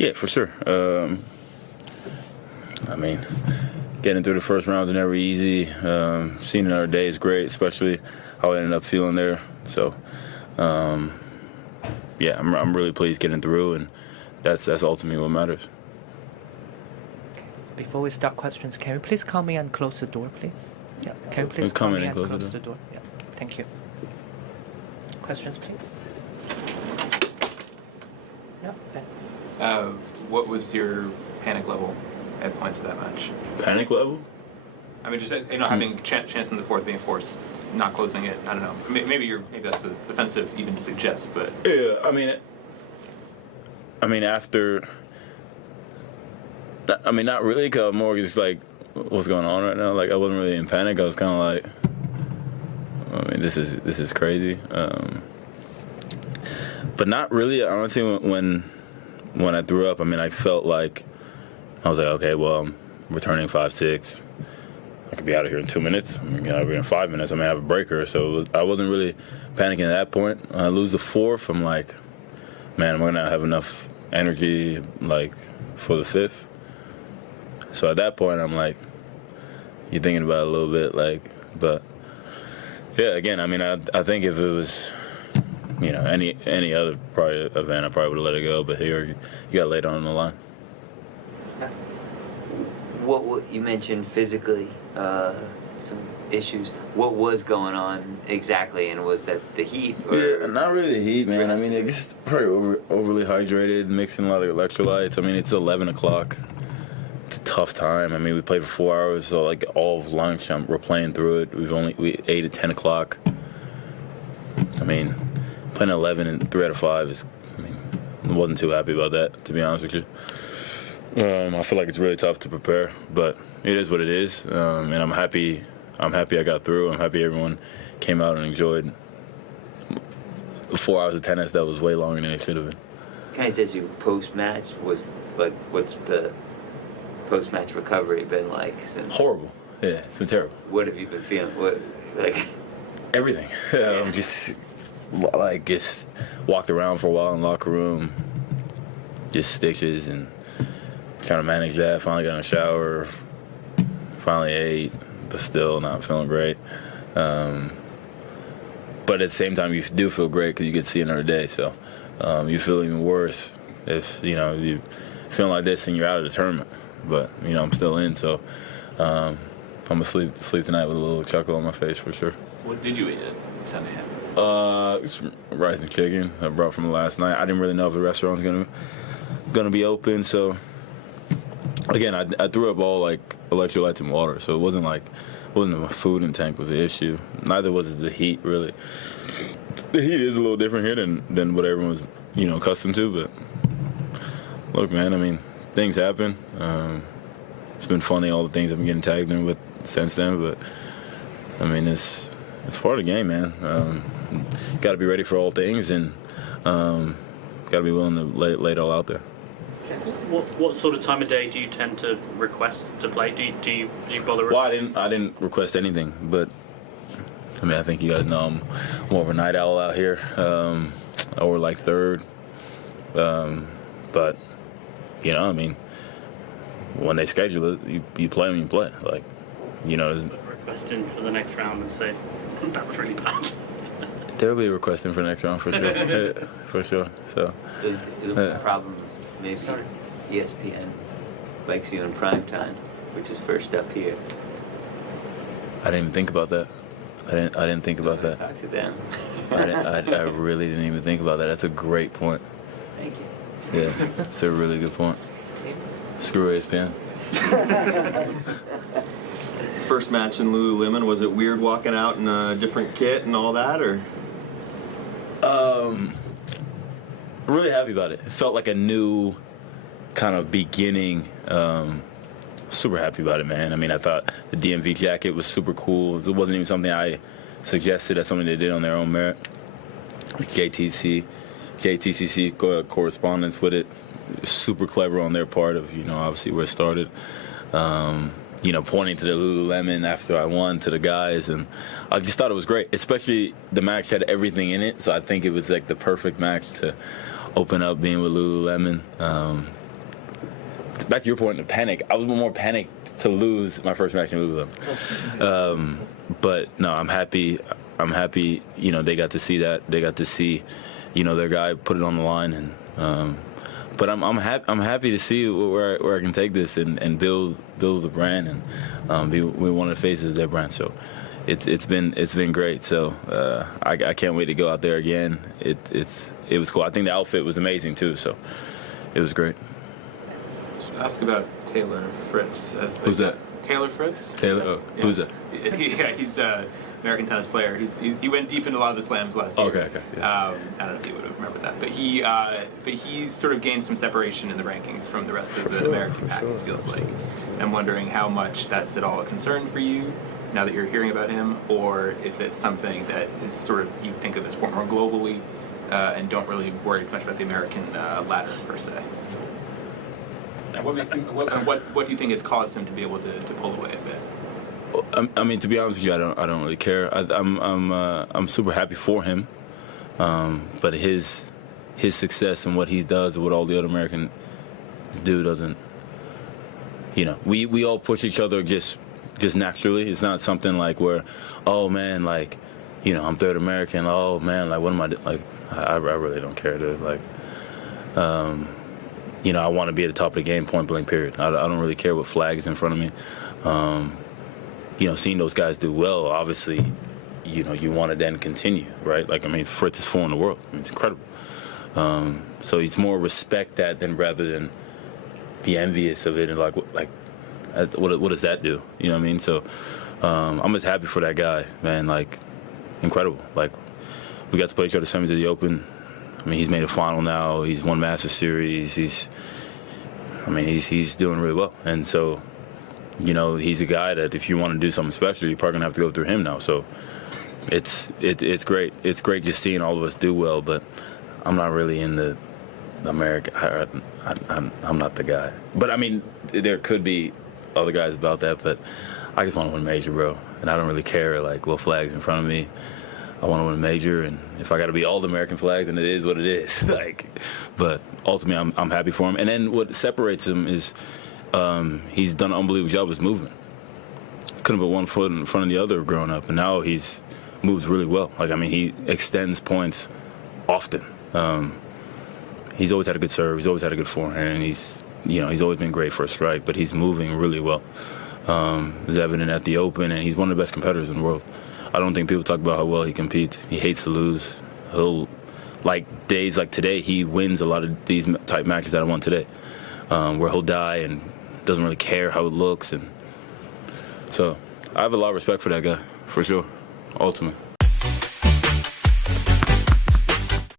Yeah, for sure. I mean, getting through the first round is never easy. Seeing another day is great, especially how I ended up feeling there. So, yeah, I'm really pleased getting through, and that's ultimately what matters. Before we start questions, can you please come in and close the door, please? Yeah, can you please come in and close the door? Yeah, thank you. Questions, please. Yeah, Ben. What was your panic level at points of that match? Panic level? I mean, just having chance in the fourth being forced, not closing it. I don't know. Maybe that's offensive even to suggest, but yeah. I mean after. I mean, not really, because more just like, what's going on right now? Like, I wasn't really in panic. I was kind of like, I mean, this is crazy. But not really. Honestly, when I threw up, I mean, I felt like I was like, okay, well, I'm returning 5-6. I could be out of here in 2 minutes. I'm gonna be out of here in 5 minutes. I may have a breaker. So I wasn't really panicking at that point. I lose the fourth. I'm like, man, am I gonna have enough energy like for the fifth? So at that point, I'm like, you're thinking about it a little bit, like, but yeah, again, I mean, I think if it was, any other probably event, I probably would have let it go. But here, you got laid on the line. What you mentioned physically, some issues. What was going on exactly, and was that the heat? Or yeah, not really the heat, man. I mean, it's probably overly hydrated, mixing a lot of electrolytes. I mean, it's 11 o'clock. It's a tough time. I mean, we played for 4 hours, so like all of lunch, we're playing through it. We ate at 10 o'clock. I mean, playing 11 and 3 out of 5 is. I mean, I wasn't too happy about that, to be honest with you. I feel like it's really tough to prepare, but it is what it is, and I'm happy. I got through. I'm happy everyone came out and enjoyed 4 hours of tennis. That was way longer than it should have been. Can I ask you, post-match, was like, what's the post-match recovery been like since? Horrible. Yeah, it's been terrible. What have you been feeling? Everything. Just walked around for a while in the locker room, just stitches and trying to manage that. Finally got in a shower, finally ate, but still not feeling great. But at the same time, you do feel great because you get to see another day. So you feel even worse if you feeling like this and you're out of the tournament. But I'm still in, so I'm gonna sleep tonight with a little chuckle on my face for sure. What did you eat at 10 a.m.? Some rice and chicken I brought from last night. I didn't really know if the restaurant was gonna be open, so again, I threw up all like electrolytes and water, so it wasn't my food intake was the issue. Neither was the heat really. The heat is a little different here than what everyone's accustomed to, but look, man, I mean, things happen. It's been funny, all the things I've been getting tagged in with since then, but I mean, it's part of the game, man. Got to be ready for all things, and got to be willing to lay it all out there. What sort of time of day do you tend to request to play? Do you bother? Well, I didn't request anything, but I mean, I think you guys know I'm more of a night owl out here, or like third. But I mean, when they schedule it, you play when you play. Like, Request in for the next round and say that was really bad. There'll be a request in for the next round for sure. Yeah, for sure. So. Does the problem maybe ESPN likes you in prime time, which is first up here? I didn't even think about that. I didn't think about that. Talk to them. I really didn't even think about that. That's a great point. Thank you. Yeah, that's a really good point. Screw ESPN. First match in Lululemon, was it weird walking out in a different kit and all that, or? Really happy about it. It felt like a new kind of beginning. Super happy about it, man. I mean, I thought the DMV jacket was super cool. It wasn't even something I suggested. That's something they did on their own merit. JTCC correspondence with it. Super clever on their part of, obviously where it started. Pointing to the Lululemon after I won to the guys, and I just thought it was great. Especially the match had everything in it, so I think it was like the perfect match to open up being with Lululemon. back to your point, the panic. I was more panicked to lose my first match in Lululemon. But no, I'm happy. You know, they got to see that. They got to see, you know, their guy put it on the line, and but I'm happy to see where I can take this and build the brand and be one of the faces of their brand. So it's been great. So I can't wait to go out there again. It was cool. I think the outfit was amazing too. So it was great. Ask about Taylor Fritz. Who's that? Taylor Fritz. Taylor. Oh, yeah. Who's that? Yeah, he's an American tennis player. He went deep into a lot of the slams last year. Okay. Yeah. I don't know if you would have remembered that, but he sort of gained some separation in the rankings from the rest of the American pack. It feels like. I'm wondering how much that's at all a concern for you now that you're hearing about him, or if it's something that is sort of you think of the sport more globally and don't really worry much about the American ladder per se. And what do you think has caused him to be able to pull away a bit? I mean, to be honest with you, I don't really care. I'm super happy for him, but his success and what he does, what all the other Americans do, doesn't. You know, we all push each other just naturally. It's not something like where, oh man, like, you know, I'm third American. Oh man, like what am I like? I really don't care, dude. Like, you know, I want to be at the top of the game, point blank, period. I don't really care what flag is in front of me. You know, seeing those guys do well, obviously, you know, you want to then continue, right? Like, I mean, Fritz is 4 in the world. I mean, it's incredible. So it's more respect that than rather than be envious of it and like what does that do? You know what I mean? So I'm just happy for that guy, man. Like, incredible. Like, we got to play each other semis at the Open. I mean, he's made a final now. He's won Masters Series. He's doing really well. And so, you know, he's a guy that if you want to do something special, you're probably gonna have to go through him now. So it's great. It's great just seeing all of us do well. But I'm not really in the America. I'm not the guy. But I mean, there could be other guys about that. But I just want to win a major, bro. And I don't really care like what flag's in front of me. I want to win a major, and if I got to be all the American flags, then it is what it is. Like, but ultimately, I'm happy for him. And then what separates him is he's done an unbelievable job with his movement. Couldn't put one foot in front of the other growing up, and now he's moves really well. Like, I mean, he extends points often. He's always had a good serve. He's always had a good forehand. And he's always been great for a strike, but he's moving really well. It's evident at the Open, and he's one of the best competitors in the world. I don't think people talk about how well he competes. He hates to lose. He'll, like days like today, he wins a lot of these type matches that I won today, where he'll die and doesn't really care how it looks. And so I have a lot of respect for that guy, for sure, ultimately.